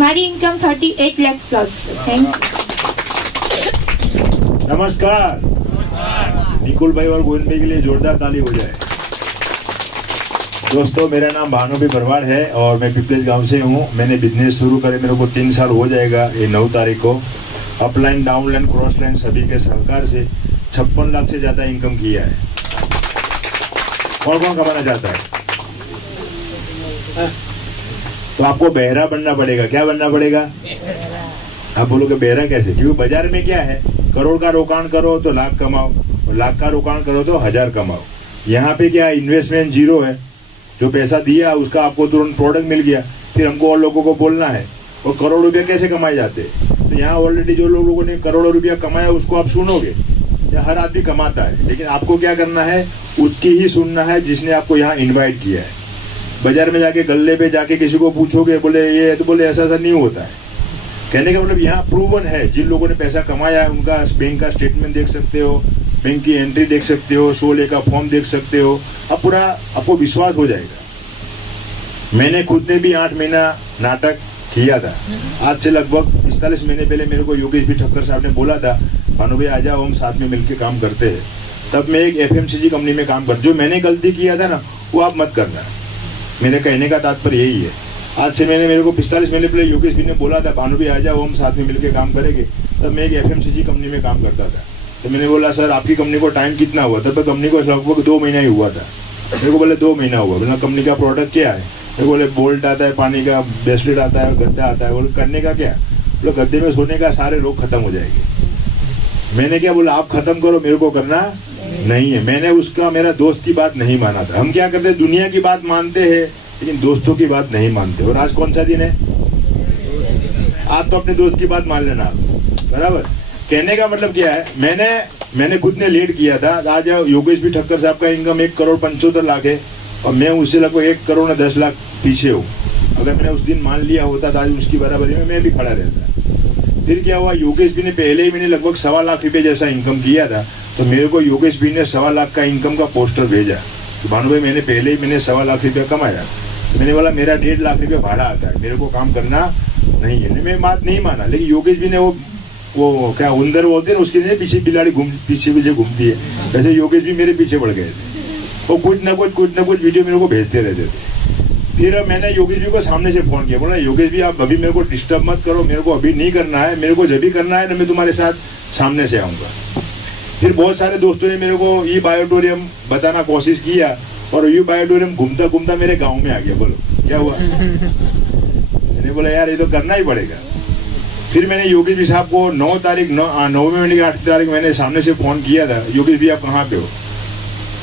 મારી income 38 lakh plus. Thank you. नमस्कार. निकुल भाई और गोविंद भाई के लिए जोरदार ताली हो जाए. दोस्तों, मेरा नाम भानुभाई भरवाड़ है और मैं पिपलेज गांव से हूँ. मैंने बिजनेस शुरू करे मेरे को 3 साल हो जाएगा. ये 9 तारीख को अपलाइन, डाउनलाइन, क्रॉस लाइन सभी के सहकार से 56 लाख से ज्यादा इनकम किया है. कौन कौन कमाना चाहता है? तो आपको बहरा बनना पड़ेगा. क्या बनना पड़ेगा? आप बोलोगे बहरा कैसे? क्योंकि बाजार में क्या है, करोड़ का रोकाण करो तो लाख कमाओ, लाख का रोकाण करो तो 1000 कमाओ. यहाँ पे क्या इन्वेस्टमेंट जीरो है. जो पैसा दिया उसका आपको तुरंत प्रोडक्ट मिल गया, फिर हमको और लोगों को बोलना है और करोड़ रुपया कैसे कमाए जाते हैं. तो यहाँ ऑलरेडी जो लोगों ने करोड़ों रुपया कमाया उसको आप सुनोगे. हर आदमी कमाता है, लेकिन आपको क्या करना है, उसकी ही सुनना है जिसने आपको यहाँ इन्वाइट किया है. बाजार में जाके गल्ले पे जाके किसी को पूछोगे, बोले ये, तो बोले ऐसा ऐसा नहीं होता है. कहने का मतलब यहाँ प्रूवन है. जिन लोगों ने पैसा कमाया है उनका बैंक का स्टेटमेंट देख सकते हो, बैंक की एंट्री देख सकते हो, 16 का फॉर्म देख सकते हो. अब पूरा आपको विश्वास हो जाएगा. मैंने खुद ने भी 8 महीना नाटक किया था. आज से लगभग 45 महीने पहले मेरे को योगेश भी ठक्कर साहब ने बोला था, भानु भाई आ जाओ हम साथ में मिलकर काम करते हैं. तब मैं एक FMCG कंपनी में काम कर, जो मैंने गलती किया था ना वो आप मत करना. मेरे कहने का तात्पर्य यही है. आज से मेरे को 45 महीने पहले योगेश भी ने बोला था, भानु भाई आ जाओ हम साथ में मिलकर काम करेंगे. तब मैं एक FMCG कंपनी में काम करता था. तो मैंने बोला सर आपकी कंपनी को टाइम कितना हुआ? तब कंपनी को लगभग 2 महीना ही हुआ था. मेरे को बोले 2 महीना हुआ. बोला कंपनी का प्रोडक्ट क्या है? मेरे बोले बोल्ट आता है, पानी का ब्रेसलेट आता है और गद्दा आता है. बोले करने का क्या? बोले गद्दे में सोने का सारे रोग खत्म हो जाएंगे. मैंने क्या बोला, आप खत्म करो, मेरे को करना नहीं है. मैंने उसका, मेरा दोस्त की बात नहीं माना था. हम क्या करते, दुनिया की बात मानते हैं लेकिन दोस्तों की बात नहीं मानते. और आज कौन सा दिन है? आप तो अपने दोस्त की बात मान लेना आप, बराबर. कहने का मतलब क्या है, मैंने खुद ने लेट किया था. आज योगेश भी ठक्कर साहब का इनकम 1 करोड़ 75 लाख है और मैं उससे लगभग 1 करोड़ 10 लाख पीछे हूँ. अगर मैंने उस दिन मान लिया होता तो आज उसकी बराबरी में मैं भी खड़ा रहता. फिर क्या हुआ, योगेश भी ने पहले ही मैंने लगभग 1.25 लाख रुपए जैसा इनकम किया था. तो मेरे को योगेश भी ने 1.25 लाख का इनकम का पोस्टर भेजा. तो भानु भाई मैंने 1.25 लाख रुपया कमाया. तो मैंने बोला मेरा 1.5 लाख रुपया भाड़ा आता है, मेरे को काम करना नहीं है. मैं बात नहीं माना. लेकिन योगेश भी ने वो क्या उंदर बोलते हैं उसके लिए पीछे बिलाड़ी पीछे घूमती है, वैसे योगेश भी मेरे पीछे पड़ गए थे. वो कुछ ना कुछ वीडियो मेरे को भेजते रहते थे. फिर मैंने योगेश जी को सामने से फोन किया. बोला योगेश जी आप अभी मेरे को डिस्टर्ब मत करो, मेरे को अभी नहीं करना है. मेरे को जब भी करना है ना मैं तुम्हारे साथ सामने से आऊँगा. फिर बहुत सारे दोस्तों ने मेरे को ई बायोटोरियम बताना कोशिश किया और ई बायोटोरियम घूमता घूमता मेरे गाँव में आ गया. बोलो क्या हुआ? मैंने बोला यार ये तो करना ही पड़ेगा. फिर मैंने योगेश जी साहब को 9 तारीख 9वें महीने की 8 तारीख मैंने सामने से फोन किया था. योगेश जी आप कहाँ पे हो?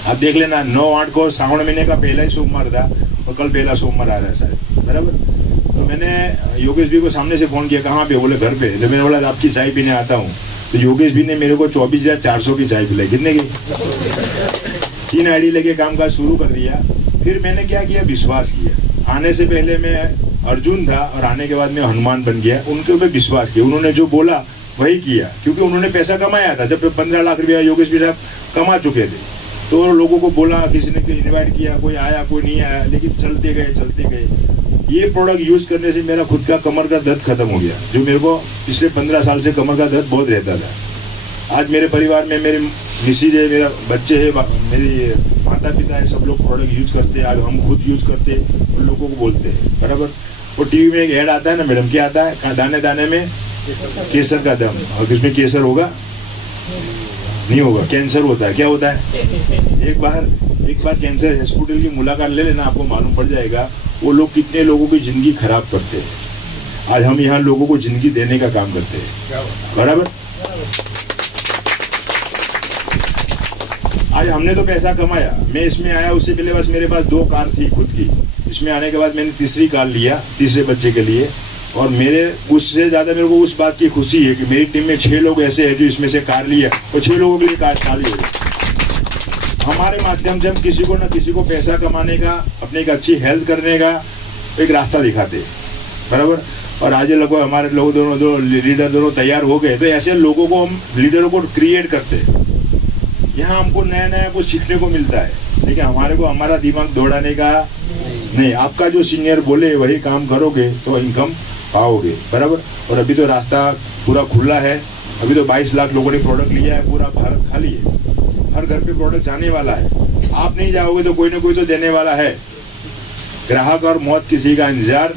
आप देख लेना 9-8 को सावन महीने का पहला ही सोमवार था और कल पहला सोमवार आ रहा है शायद, बराबर. तो मैंने योगेश जी को सामने से फोन किया, कहाँ पे? बोले घर पे. तो मैंने बोला आपकी चाय पीने आता हूँ. तो योगेश जी ने मेरे को 24,400 की चाय पिलाई. कितने की? 3 आईडी लेके काम काज शुरू कर दिया. फिर मैंने क्या किया, विश्वास किया. आने से पहले मैं अर्जुन था और आने के बाद मैं हनुमान बन गया. उनके ऊपर विश्वास किया. उन्होंने जो बोला वही किया, क्योंकि उन्होंने पैसा कमाया था. जब 15 लाख रुपया योगेश जी साहब कमा चुके थे तो लोगों को बोला, किसी ने इन्वाइट किया, कोई आया कोई नहीं आया, लेकिन चलते गए. ये प्रोडक्ट यूज करने से मेरा खुद का कमर का दर्द खत्म हो गया, जो मेरे को पिछले 15 साल से कमर का दर्द बहुत रहता था. आज मेरे परिवार में मेरे मिसेज है, मेरा बच्चे है, मेरी माता पिता है, सब लोग प्रोडक्ट यूज करते हैं. आज हम खुद यूज करते हैं और लोगों को बोलते हैं, बराबर. वो टीवी में एक ऐड आता है ना मैडम, क्या आता है, दाने दाने में केसर का दम. और किसमें केसर होगा? नहीं होगा, कैंसर होता है. क्या होता है? एक बार कैंसर हॉस्पिटल की मुलाकात ले लेना, आपको मालूम पड़ जाएगा वो लोग कितने लोगों की जिंदगी खराब करते हैं. आज हम यहाँ लोगों को जिंदगी देने का काम करते हैं, बराबर. आज हमने तो पैसा कमाया. मैं इसमें आया उससे पहले बस मेरे पास 2 कार थी खुद की. इसमें आने के बाद मैंने तीसरी कार लिया, तीसरे बच्चे के लिए. और मेरे उससे ज्यादा मेरे को उस बात की खुशी है कि मेरी टीम में 6 लोग ऐसे हैं जो इसमें से कार लिया और 6 लोगों के लिए कार खाली हो गई. हमारे माध्यम से हम किसी को न किसी को पैसा कमाने का, अपने एक अच्छी हेल्थ करने का एक रास्ता दिखाते हैं, बराबर. और आज लगभग हमारे लोग दोनों लीडर दोनों तैयार हो गए. तो ऐसे लोगों को हम लीडरों को क्रिएट करते हैं. यहाँ हमको नया नया कुछ सीखने को मिलता है, लेकिन हमारे को हमारा दिमाग दौड़ाने का नहीं, आपका जो सीनियर बोले वही काम करोगे तो इनकम पाओगे, बराबर। और अभी तो रास्ता पूरा खुला है, अभी तो 22 लाख लोगों ने प्रोडक्ट लिया है, पूरा भारत खाली है, हर घर पे प्रोडक्ट जाने वाला है। आप नहीं जाओगे तो कोई ना कोई तो देने वाला है। ग्राहक और मौत किसी का इंतजार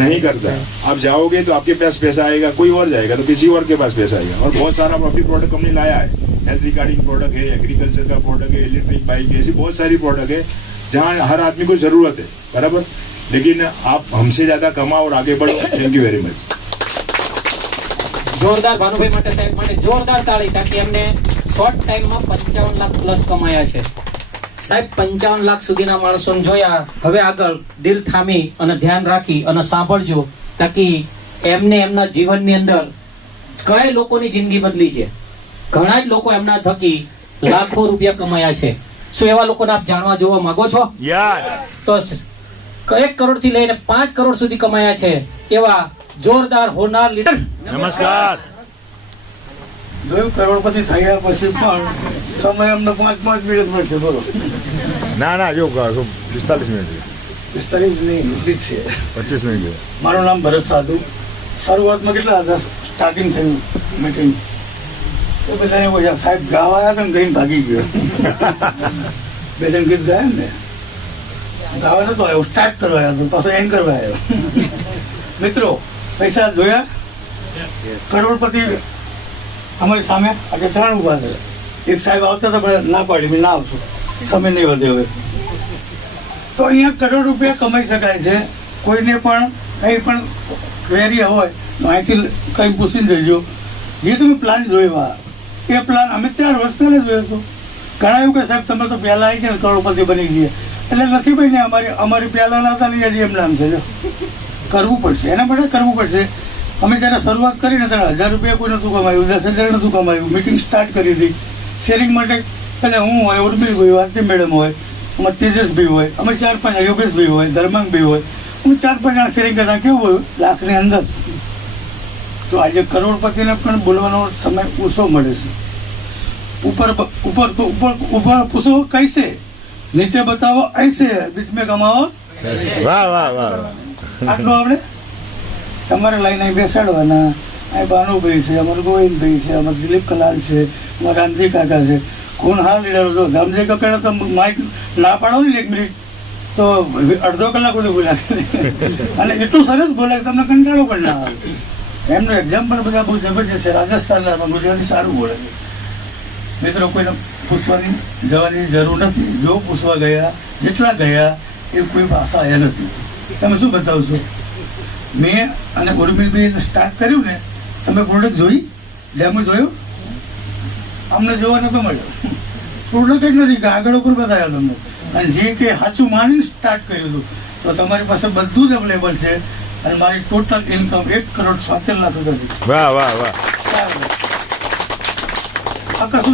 नहीं करता। आप जाओगे तो आपके पास पैसा आएगा, कोई और जाएगा तो किसी और के पास पैसा आएगा। और बहुत सारा अभी प्रोडक्ट कंपनी लाया है, हेल्थ रिगार्डिंग प्रोडक्ट है, एग्रीकल्चर का प्रोडक्ट है, इलेक्ट्रिक बाइक है, ऐसी बहुत सारी प्रोडक्ट है जहाँ हर आदमी को जरूरत है, बराबर। लेकिन आप हमसे ज्यादा कमाओ और आगे बढ़ो। Thank you very much. જોરદાર ભાનુભાઈ માટે સાહેબ માટે જોરદાર તાળી, તાકી એમને શોર્ટ ટાઈમમાં 55 લાખ પ્લસ કમાયા છે સાહેબ। 55 લાખ સુધીના માણસોને જોયા। હવે આગળ દિલ થામી અને ધ્યાન રાખી અને સાંભળજો, તાકી એમને એમના જીવનની અંદર કઈ લોકોની જિંદગી બદલી છે। ઘણા જ લોકો એમના થકી લાખો રૂપિયા કમાયા છે। શું એવા લોકોને આપ જાણવા જોવા માંગો છો? તો 1 કરોડથી લઈને 5 કરોડ સુધી કમાયા છે એવા જોરદાર હોનાર લીડર। નમસ્કાર। જોયું કરોડપતિ થયા પછી પણ સમય અમને 5 મિનિટ મળશે, બોલો। ના ના જો 45 મિનિટ 45 નહીં, એટલી જ છે। 25 મિનિટ મારું નામ ભરત સાધુ। શરૂઆતમાં કેટલા હતા સ્ટાર્ટિંગ થયું મીટિંગ તો બધાને બોલ્યા સાહેબ ગાવા આવ્યા હતા ને ગઈને ભાગી ગયો। 2-3 ગીત ગાયા ને, ગાવા નતો આવ્યો, સ્ટાર્ટ કરવા આવ્યો હતો, પાછો એન્ડ કરવા આવ્યો। મિત્રો પૈસા જોયા? કરોડપતિ અમારી સામે આજે 3 ઊભા છે। એક સાહેબ આવતા હતા પણ ના પાડી, મેં ના આવશું, સમય નહીં વધે હવે। તો અહીંયા કરોડ રૂપિયા કમાઈ શકાય છે। કોઈને પણ કંઈ પણ ક્વેરી હોય તો અહીંથી કંઈ પૂછીને જજો। જે તમે પ્લાન જોયા એ પ્લાન અમે 4 વર્ષ પહેલાં જોયો હતો। ઘણા એવું કે સાહેબ તમે તો પહેલાં આવી ગયા કરોડપતિ બની ગયા, એટલે નથી બની। અમારી પહેલાંના હતા ને હજી એમ નામ છે। કરવું પડશે, એના માટે કરવું પડશે। અમે જ્યારે શરૂઆત કરીને ત્યારે 1000 રૂપિયા કોઈ નહોતું કમાયું, 10,000 નહોતું કમાયું। મિટિંગ સ્ટાર્ટ કરી હતી શેરિંગ માટે। પહેલાં હું હોય, ઉર્મી હોય, આરતી મેડમ હોય, અમારે તેજસભાઈ હોય, અમે 4-5 યોગેશભાઈ હોય, ધર્માંગભાઈ હોય, અમે 4-5 જણા શેરિંગ કરતા કેવું હોય લાખની અંદર। તો આજે કરોડપતિને પણ બોલવાનો સમય ઓછો મળે છે। ઉપર પૂછો કૈસે, નીચે બતાવો ऐसे, बीच में कमाओ। વાહ વાહ વાહ। આટલું આપણે તમારે લાઈને અહીં બેસાડવાના। અહીં ભાનુભાઈ છે, અમારું ગોવિંદભાઈ છે, અમારું દિલીપ કલાલ છે, અમારા રામજી કાકા છે। કોણ હા લીડરો છો? રામજી કાકા તો માઇક ના પાડો ને 1 મિનિટ તો અડધો કલાક સુધી બોલ્યા અને એટલું સરસ બોલે કે તમને કંટાળો પણ ના આવે। એમનું એક્ઝામ્પલ બધા બહુ જબરજસ્ત છે। રાજસ્થાનના ગુજરાતી સારું બોલે છે। મિત્રો કોઈને પૂછવાની જવાની જરૂર નથી। જો પૂછવા ગયા, જેટલા ગયા એ કોઈ પાસા આવ્યા નથી। તમે શું બતાવશો? મેં અને ઉર્મિલભાઈ સ્ટાર્ટ કર્યું ને, તમે પ્રોડક્ટ જોઈ, ડેમો જોયો? અમને જોવા નતો મળ્યો, પ્રોડક્ટ જ નથી કે આગળ ઉપર બતાવ્યા તમને। અને જે કે સાચું માનીને સ્ટાર્ટ કર્યું હતું તો તમારી પાસે બધું જ અવેલેબલ છે। અને મારી ટોટલ ઇન્કમ 1,77,00,000 રૂપિયા હતી। વાહ વાહ વાહ। આ કશું